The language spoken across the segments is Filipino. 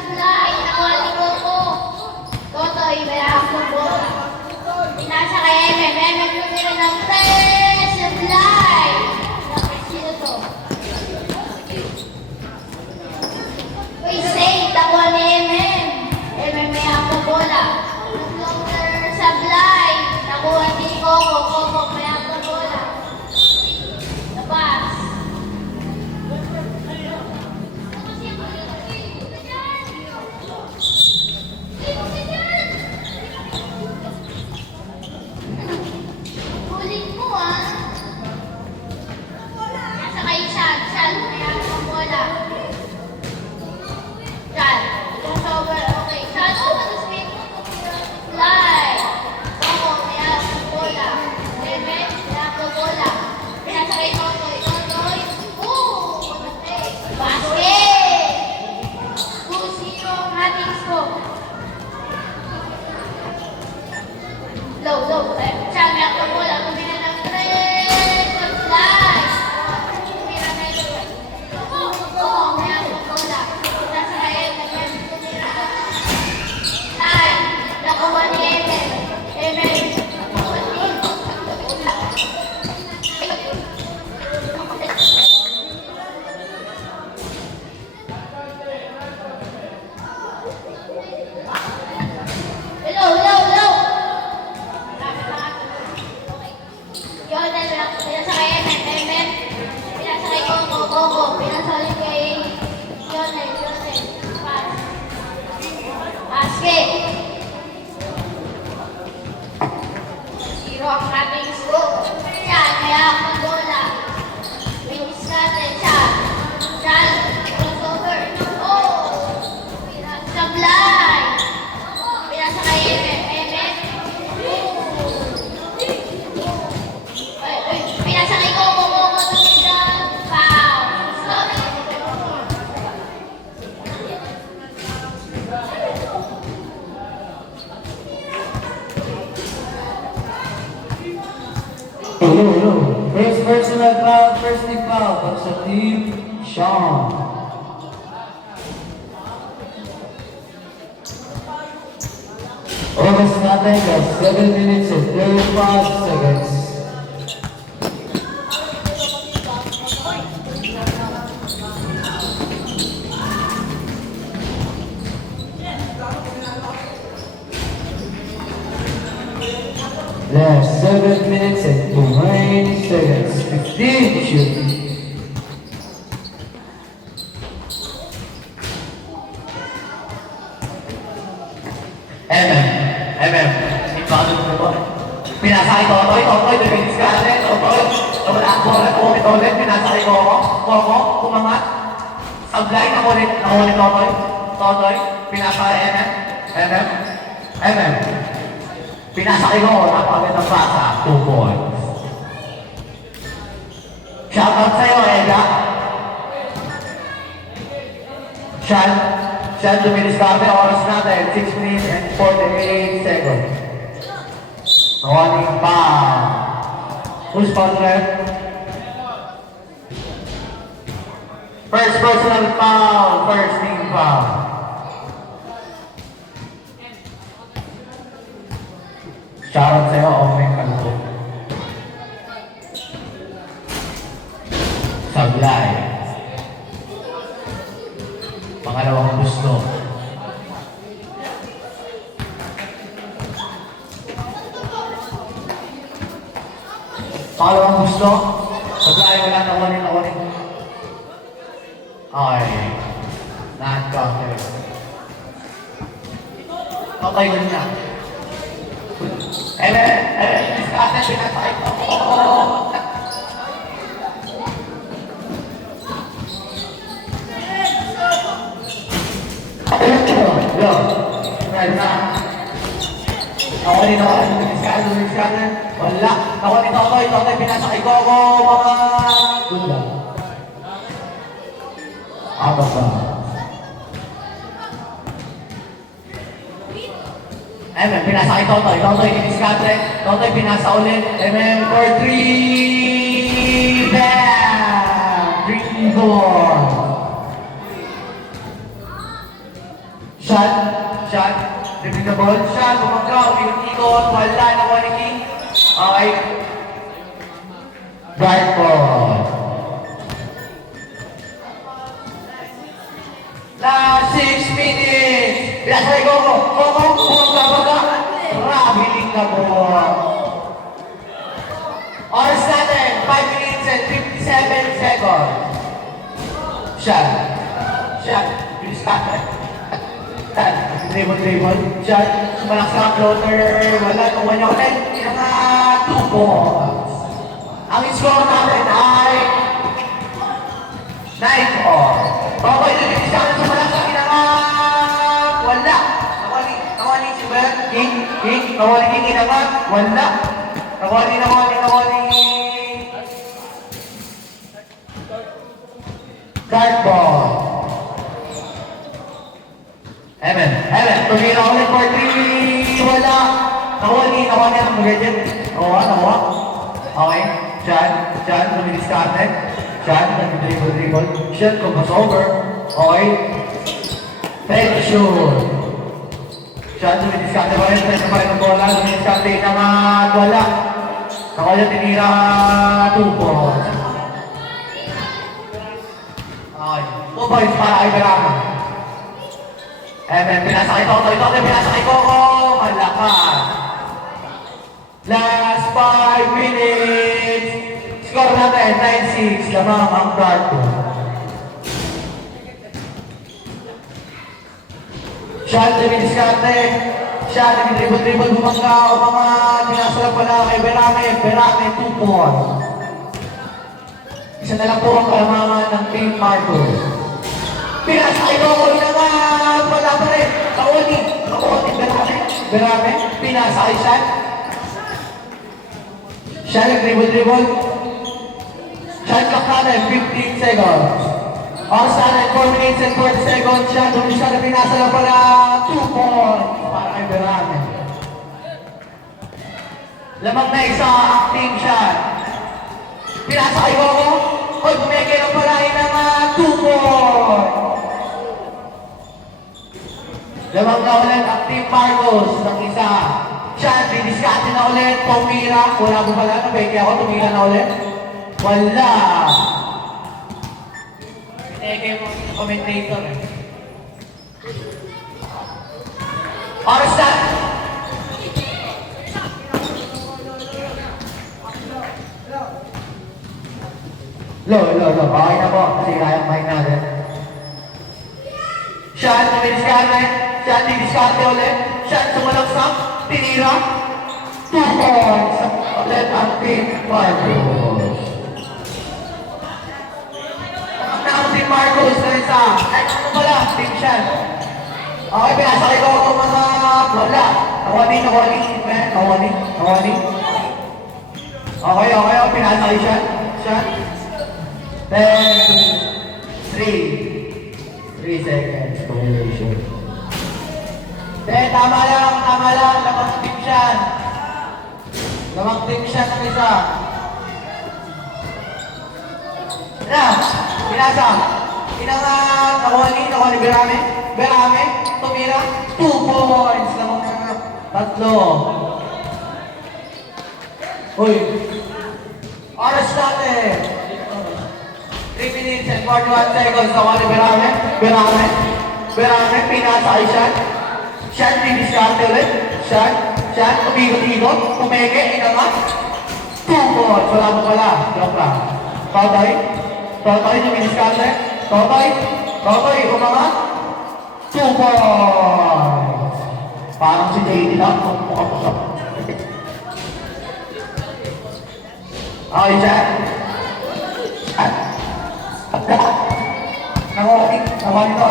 Sablay, nakuha ni Coco. Totoy, may akong bola. Pinasa kay MM tumira ng press. Sablay. Sino to? Uy, save, nakuha ni MM. May akong bola. Floater, Sablay. Nakuha ni Coco. Coco, may akong bola. Labas. Kulit mo nasa kay Shan, may akong bola. Shan, crossover, okay. Shan, matas may fly. Coco, may akong bola. May akong bola. Nasa kay Totoy. Basket! 2-0 ang ating score. Low. Saan may akong bola? Tumira ng 3. Flash! Tumira na ito. Oo, may akong bola. Nasa kay Evan. Tumira na. Time. Nakuha ni Evan. Pinasa kay MM. Pinasa kay Coco. Pinasa ulit kay Lionel. Pass. Basket. 0 ang ating score. Yan, may akong bola. Wings natin siya. Yan, crossover. Pinasa Sablay. Pinasa kay MM. Pinasa kay Coco, tumira, foul. Hello. First personal foul, first team foul para sa team Sean. Oras natin is 7 minutes and 35 seconds. Last 7 minutes and 20 seconds. 15 to shoot. Ibado mo po. Pinasa kay Totoy, duminis ka natin, Totoy. Ulit, pinasa kay Coco, kumangat. Sablay, nakulit Totoy. Pinasa kay MM. Pinasa kay Coco, napakagandang pasa, 2 points. Shoutout sa'yo, Eda. Sean, duminis kami, oras natin, 6 minutes and 48 seconds. Running foul. Who's foul left? First personal foul, first team foul. Shoutout sa'yo, Omeng Kaluto. Sablay. Pangalawang gusto. Pangalawang gusto. Sablay, wala nakunin. Okay. Not-counter. Okay, yun na. Discussion, pinatay ko. Right na. Nakunin ako. Discussion. Wala. Nakunin Totoy. Pinasa kay Coco. Mga... Gunda. Apa ba? Pinasa kay Totoy. Totoy, pinasa ulit. For 3. Bam! 3-4. Shot. Shot. Dribble the ball. Shot. Bumangga. Umikot-ikot. Wala. Nakuha ni King. Okay. Guard ball. Last 6 minutes. Pinasay ko. Bumangga. Traveling ka po. Oras natin. 5 minutes and 57 seconds. Shot. Shot. Bilis ka. Dribble. Shot. Malakas ka floater. Wala. Tuwan niya ulit. Mga 2 points. Ang score natin ay 9-4. Okay, nagbilis ka sa malakas ka kinaka. Wala. Nawali si Ben. King. Nawali King kinaka. Wala. Nawali. Guard ball. Evan, tumira ulit for 3. Wala. Nawali ang gadget. Nawa. Okay. Chan, tumilis ka atin. Chan, dribble. Shot, kumpas over. Okay. Take the shoot. Chan, tumilis ka atin pa rin. Press na pa rin ang bola. Tumilis ka atin naman. Wala. Nawala tinira 2 points. Okay. 2 points para kay Verano. Pinasakay ko. Malakas. Last 5 minutes. Score natin, 9-6. Lamang ang guard ko. Shot, dumidiskarte. Shot, dribble, bumangga. O mga pinasarap pala kay Berame, 2 points. Isa na lang po ang kalamangan ng Team Marcos. Pinasakay ko naman. Wala pa rin. Kauni, Berame. Pinasakay shot. Shot, dribble. Shot clock natin, 15 seconds. Oras natin, 4 minutes and 40 seconds. Shot, shot na pinasa lang pala 2 points para kay Berame. Lamang na isa acting shot. Pinasakay ko. Oy, bumeke lang pala ng 2 points. Lamang na ulit ang Team Marcos ng isa. Shot, didiskarte na ulit. Tumira. Wala mo pala. Nabeke ako. Tumira na ulit. Wala. Pineke mo yung commentator eh. Oras na. Low. Okay na po. Kasi kaya ang mic natin. Shot, didiskarte. Shot, didiskarte ulit. Shot, sumalaksak. Tinira. 2 points. Ulit ang Team Marcos. Ang Team Marcos na isa. Ay, ano pala? Team Shot. Okay, pinasakay ko ako mga wala. Nawali. Okay, pinasakay Shot. 10, 3 seconds. Violation. Tama lang. Lamang team siya ng isa. Pinasa. Nakuha ni Berame. Tumira. 2 points. Lamang na 3. Uy. Oras natin. 3 minutes and 41 seconds. Nakuha ni Berame. Pinasa ay shot. Shot, didiskarte ulit. Shot, umikot-ikot. Umeke, inangat. 2 points. Wala mo pala. Joke lang. Totoy, dumidiskarte. Totoy, umangat. 2 points. Parang si JD lang. Okay, Shot. Nakuha nito.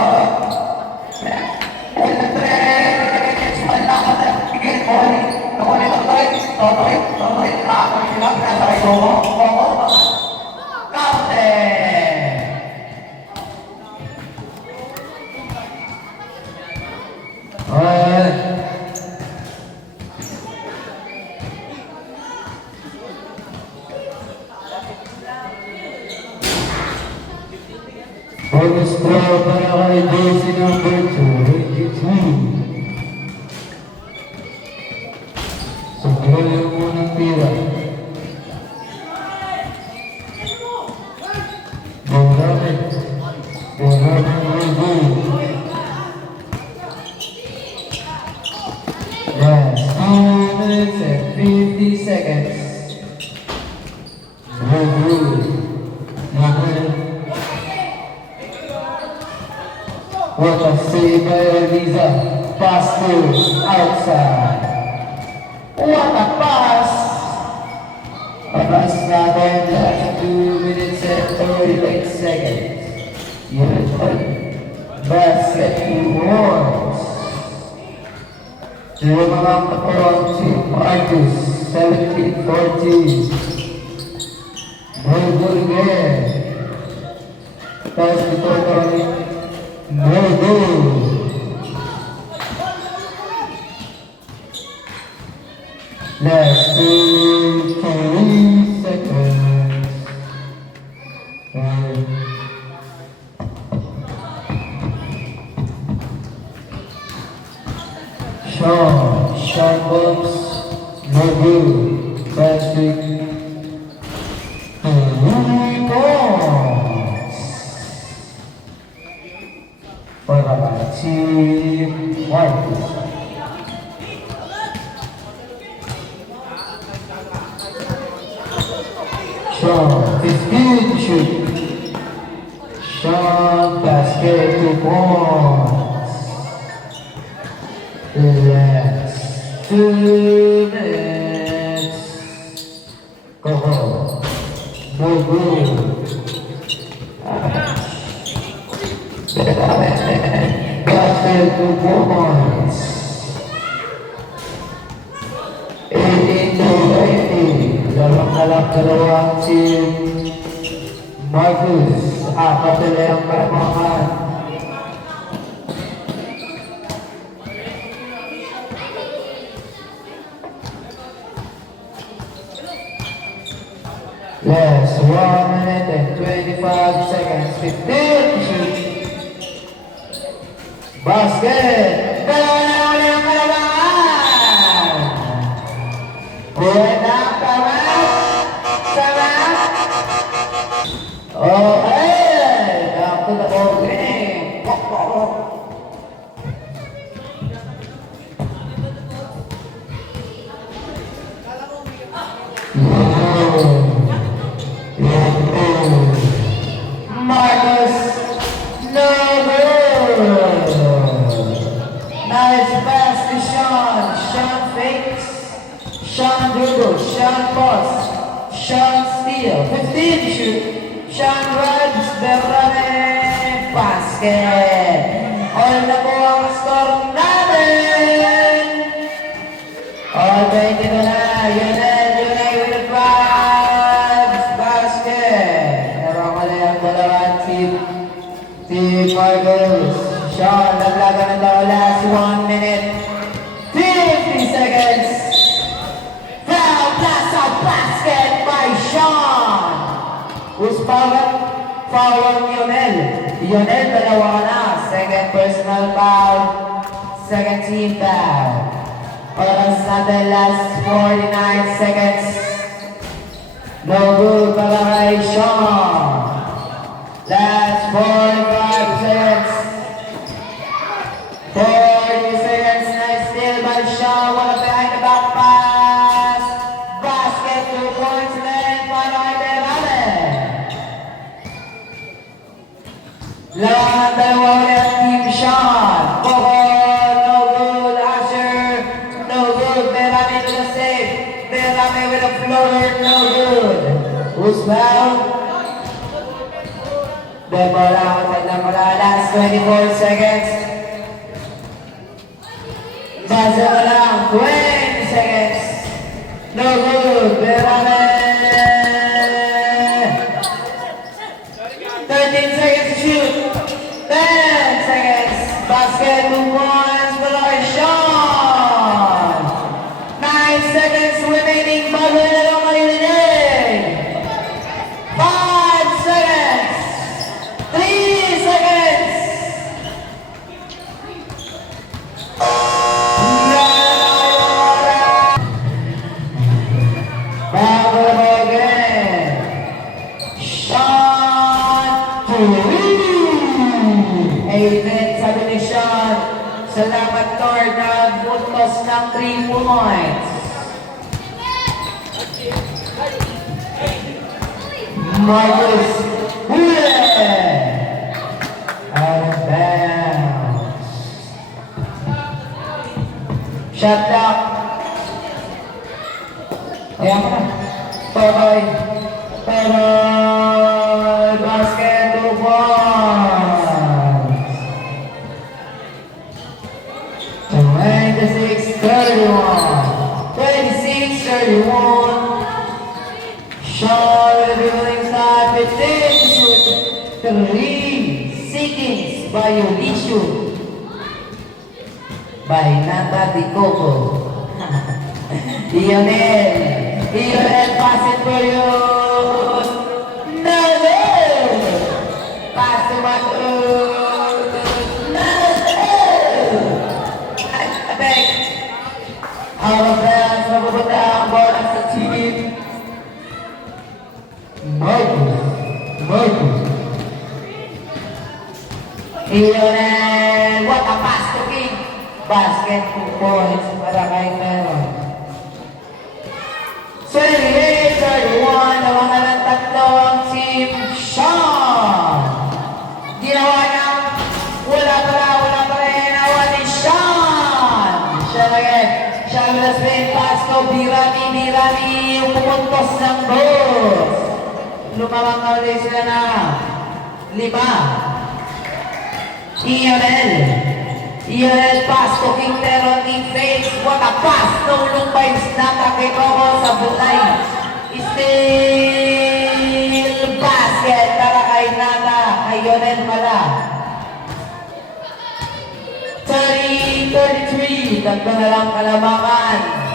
Bonus throw para kay jersey number 2. seconds. What a save by Eliza. Pass goes outside. What a pass! Pass natin at 2 minutes and 38 seconds. Yun. Basket rewards. Lumamang katawan si Marcus, 17-14. Good again. Tapos ito kami. Good. Last 2 seconds. Sean Bumps, no good. Patrick, 3 points. Para Team Marcus. Sean, 15 shoot. Sean, basket, 2 points. Last 2 minutes. Go home. No good. Basket, 2 points. 18-20. Dalawang team. Marcus, apat nila ang kalamahan. Last 1 minute and 25 seconds. 15 shoot. Basket. Dalawa na ulit ang kalabangan. Buwan na, tama? Tama? Okay. Back to the ball game. Marcus, no good. Nice pass to Sean. Sean fakes. Sean dribble. Sean pass. Sean steal. 15 shoot. Sean runs. Berrane. Basket. All na po ang score natin. All 20 na. Yunel with the drives. Basket. Meron ko na yung dalawang team. Team Marcus. Sean, naglaga na daw last 1 minute. 50 seconds. Foul, blast out basket by Sean. Who's foul? Foul on Yunel. Yunel, dalawa ka na. Second personal foul. Second team foul. Oras natin last 49 seconds. No good para kay Sean. Last 45 seconds. 40 seconds. Nice steal by Sean. One behind the back pass. Basket, 2 points left para kay Berrane. Lawan dalawa ulit ang team Sean. Coco, no good. Asher, no good. Berrane to the save. Berrane with a floater, no good. Who's foul? Debola, outside lang mula. Last 24 seconds. Basa mo lang. 20 seconds. No good. Berrane. 13 seconds to shoot. 10 seconds. Basket, 2 points. Wala kay Sean. 9 seconds remaining. Bago na lang marinig. 5 seconds. 3 seconds. Bago na again. Sean. 8 sabi ni Sean. Salamat Lord na buntos ng 3 points. Marcus Hule. Out of bounds. Shot clock. Ayan ka na. Totoy. Pero basket 2 points. 26-31. 26-31. Shaw will be willing start with 10 to shoot 3 seconds violation by Nata Di Coco. Lionel pass it for you. No, no. Pass to Marcus. No, no. Attack. Out of bounds, mapupunta ang bola sa team. Marcus. Lionel, what a pass to King. Basket 2 points para kay Meron. 28-31, nawalan ng tatlo ang team Sean. Ginawa niya, wala pa rin, nawa ni Sean. Sean again, Sean will spin pass to Birami, yung pupuntos ng boss. Lumawang na ulit sila na 5. Lionel pass to Quintero in face. What a pass! Tulong by Nata kay Coco sa bulay. Still basket para kay Nata. Kay Lionel pala. 30-33. Tatlo na lang kalamangan.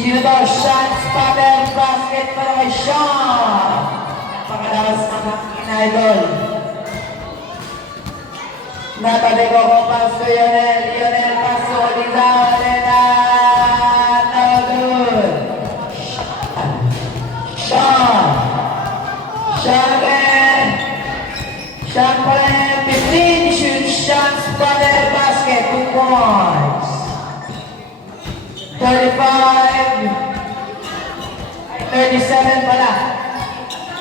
Sino daw? Shot spotter basket para kay Sean. Pakalawas ng aking idol. Nata de Coco pass to Lionel pass to Olizarena. No good. Sean again. Sean pa rin. 15 shoots. Sean spotted basket. 2 points. 37 pala.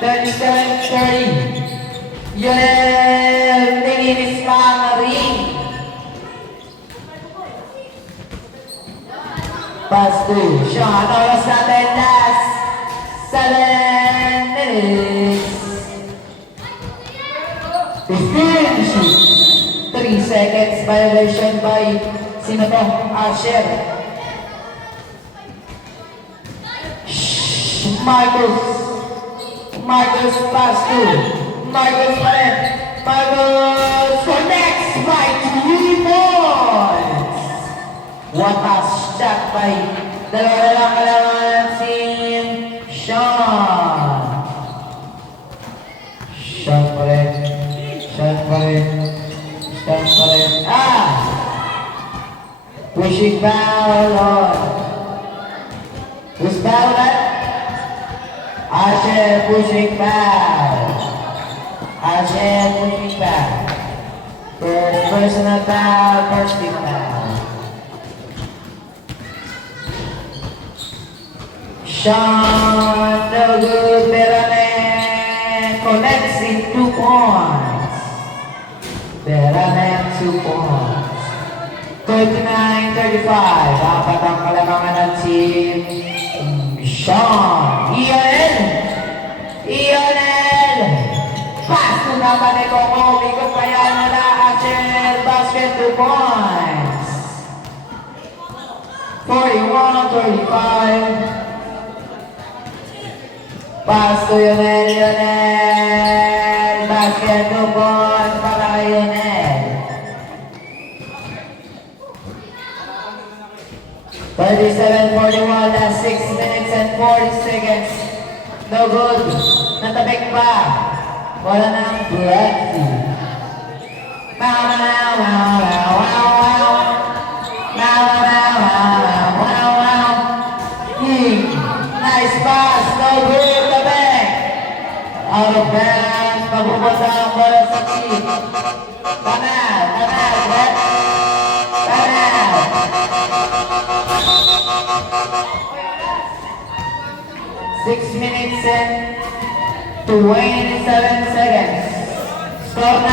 37-30. Lionel, nilinis pa ang ring. Pass to Sean. Oras natin, last 7 minutes. 15 to shoot. 3 seconds violation by sino to? Asher. Marcus pass to Marcus pa rin. Marcus connects by 3 points. What a shot by dalawa lang kalaman si Sean. Sean pa rin. Pushing foul on. Who's foul at? Asher pushing foul. First personal foul, first team foul. Sean, no good, Beranen connects in 2 points. Beranen 2 points. 39-35, apat ang kalamangan ng team Sean. Lionel! Pass to naman ni Coco. Bigot pa yan nila. Asher, basket 2 points. 41-35. Pass to Lionel. Basket 2 points para kay Lionel. 37-41, last 6 minutes and 40 seconds. No good. Natabik pa. Wala nang breakthrough. Nice pass. No good. Tabik. Out of bounds. Papupunta ang bola sa team. Tanal. Brett. Tanal. 6 minutes and 27 seconds. Score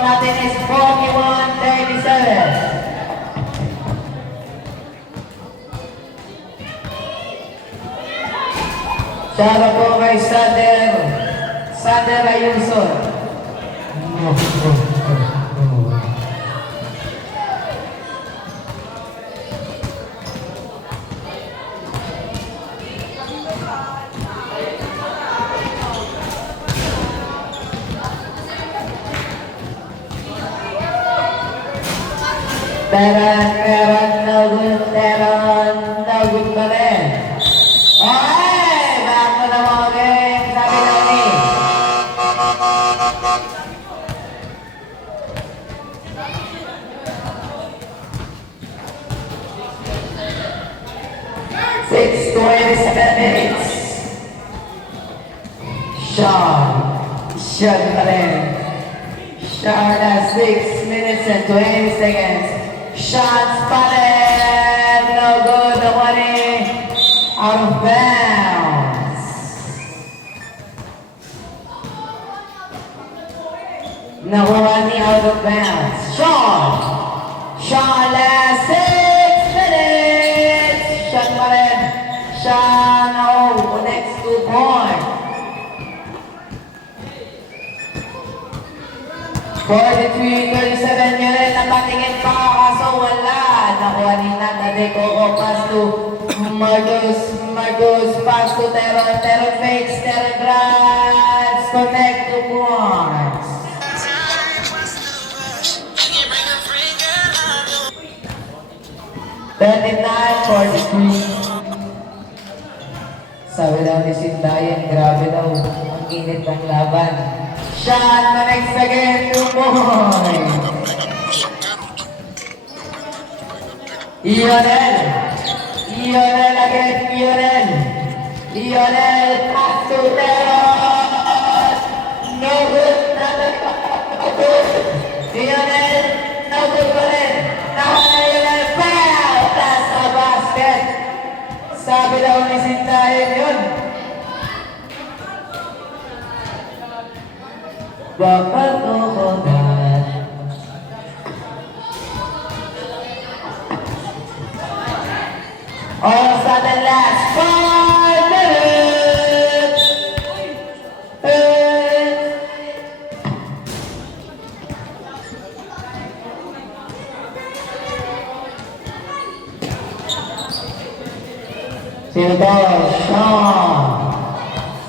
natin is 41-37. Shout out po kay Sander Ayuso. Teron, no good pa rin. Okay, back to the mga game. Sabi na ni. Six, 27 minutes. Sean pa rin. Sean has 6 minutes and 20 seconds. Shots pa rin. No good. The money out of bounds. Nakuha ni out of bounds. Sean last 6 minutes. Shot pa rin. Sean, oh, next 2 points. 43-37 yun rin ang patingin pa, kaso wala. Nakuha ni Nata Coco, pass to Marcos, pass to Teron fakes, Teron grabs, connect to points. Sabi daw ni Sindayan, grabe daw, ang init ng laban. Shot the next again, 2 points. Lionel again, Lionel, pass to Teron. No good, no good. Lionel, no good pa rin. Lionel, foul! That's a basket. Sabi daw ni Sindayan yun. Bakal kokodan. All sa the last 5 minutes. Sino to?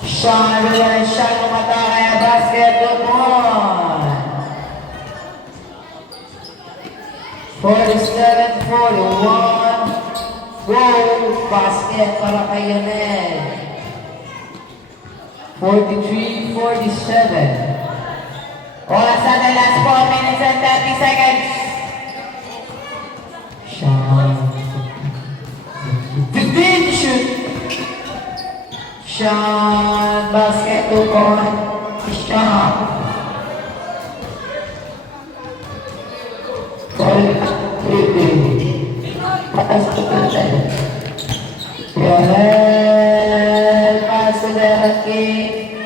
Sean Williams, Sean kumata kaya basket, 2 points. 47-41. Wow, basket para kay Lionel. 43-47. Oras na the last 4 minutes and 30 seconds. Sean. 15 to shoot. Sean, basket 2 points. Sean. Patas to Lionel. Lionel, pass to Derek King.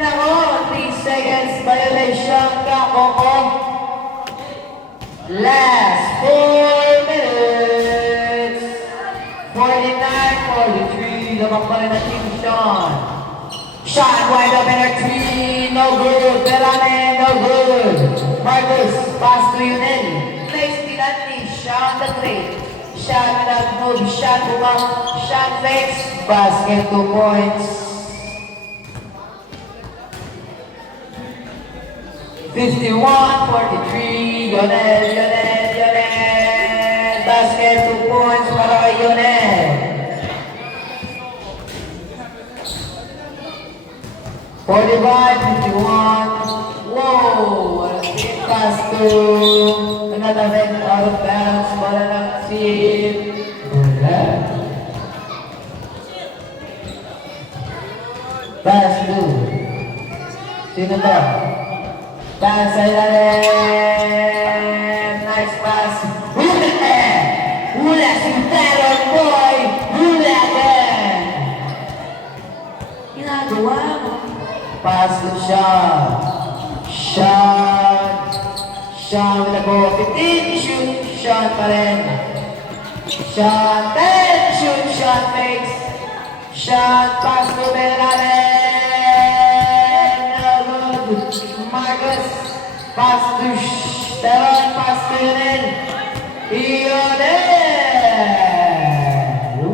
Nako, 3 seconds violation ka, Coco. Last 4 minutes. 49-43. Lamang pa rin ang team Sean. Shot wide open at 3. No good. Perane, no good. Marcus, pass to Lionel. Place Tilani. Sean the 3. Shot without move. Shot bumang. Shot fakes. Basket 2 points. 51-43. Lionel. Basket 2 points para kay Lionel. 45-51. Whoa! What a big pass to another man out of bounds. Wala lang si pass to. Sino to? Pass sa ilalim. Nice pass. Hula si Teron Boy. Hula Pass to Sean. Sean with the ball. 15, shoot. Sean pa rin. Sean, 10, shoot. Sean fakes. Sean, pass to Beranen. No good. Marcus, pass to Teron, pass to Lionel. Lionel!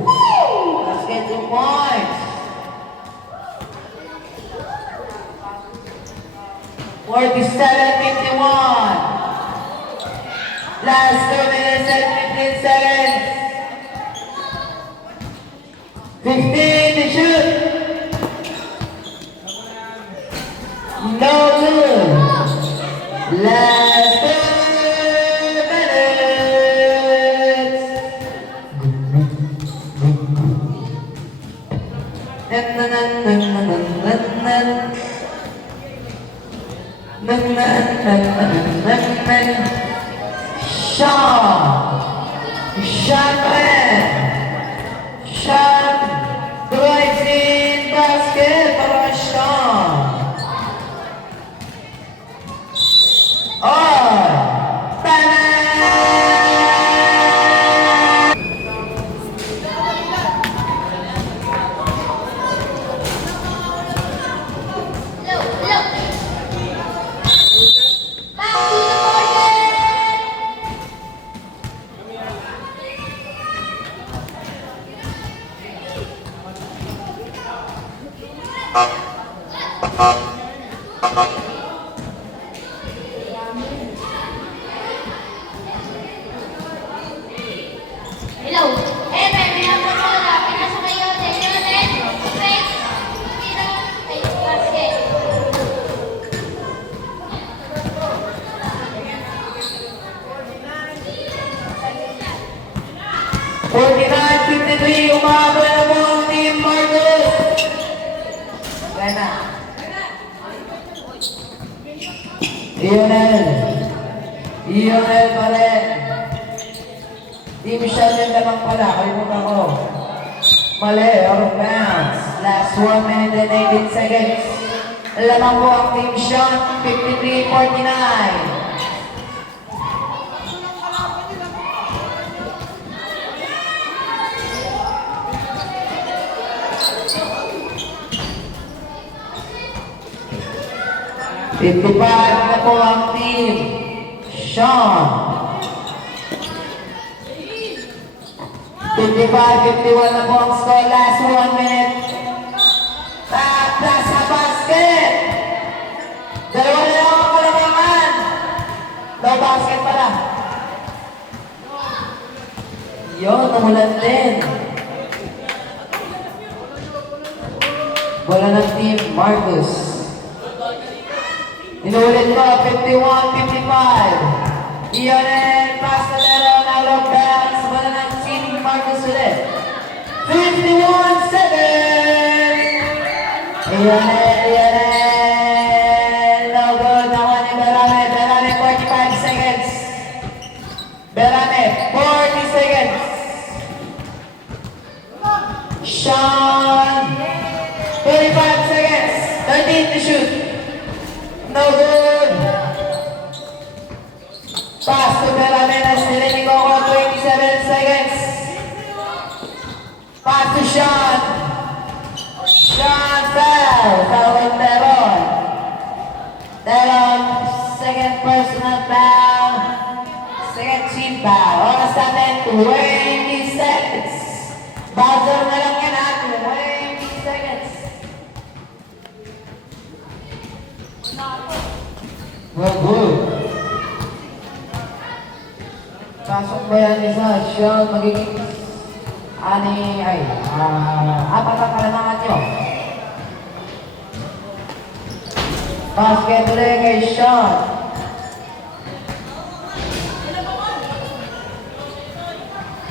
Woo! Let's get 2 points. 47-51. Last 2 minutes and 15 seconds. 15 to shoot. No good. Last 2 minutes. Sean drives in basket para Sean. Time! Low. Back to the corner. Hello. May bola. Pinasa kayo. Lionel. Fake. Tumira. Ay, basket. 49-53, umabot na po ang Team Marcos. Kaya na. Lionel pa rin. Team Sheldon lamang pala, kalimutan ko. Mali, out of bounds. Last 1 minute and 18 seconds. Lamang po ang Team Sean, 53-49. Fifty-five na po ang team Sean. 55-51 na po ang score. Last 1 minute. Tapos sa basket. Dalawa na lang ang kalamangan. No basket pala. Yun, namulan din. Bola ng team Marcus. Inulit ko, 51-55. Lionel, pass na Teron, out of bounds. Bola ng team Marcus ulit. 51 seconds. Lionel, no good. Nakuha ni Berame. Berame, 45 seconds. Berame, 40 seconds. Sean, 35 seconds. 13 to shoot. No good. Pass to Beramenes. Nilinig ko 27 seconds. Pass to Sean. Sean foul. Foul on Teron. Teron, second personal foul. Second team foul. Oras natin, 20 seconds. Buzzer na lang yan ha, 20 seconds. Well, good. Pasok ba yan isa? Sean, magiging apat ang kalamangan nyo. Basket ulit kay Sean.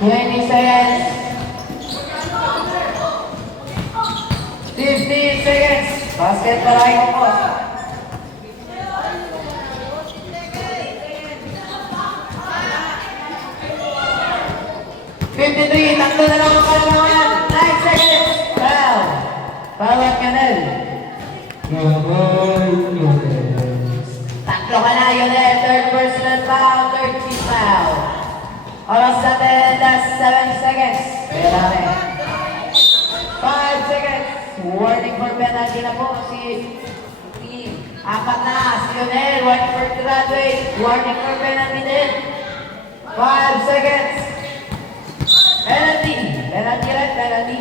Twenty seconds. 15 seconds. Basket para kayo po. 53, tatlo na lang ang kalamangan. 9 seconds. Foul. Foul at Lionel. Tatlo ka na, Lionel. Third personal foul, third team foul. Oras natin, last 7 seconds. Kaya namin. 5 seconds. Warning for penalty na po si team. Apat na, si Lionel. Warning for graduate. Warning for penalty din. 5 seconds. Penalty. Penalty rin, penalty.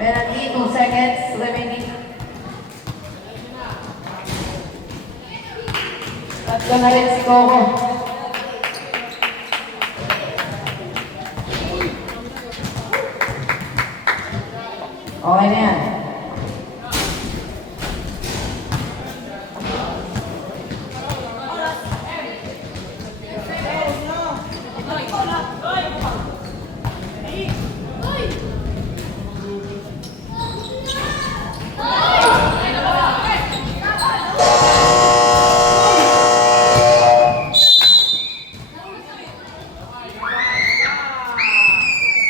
Penalty, 2 seconds remaining. Tatlo na rin si Coco. Okay na yan.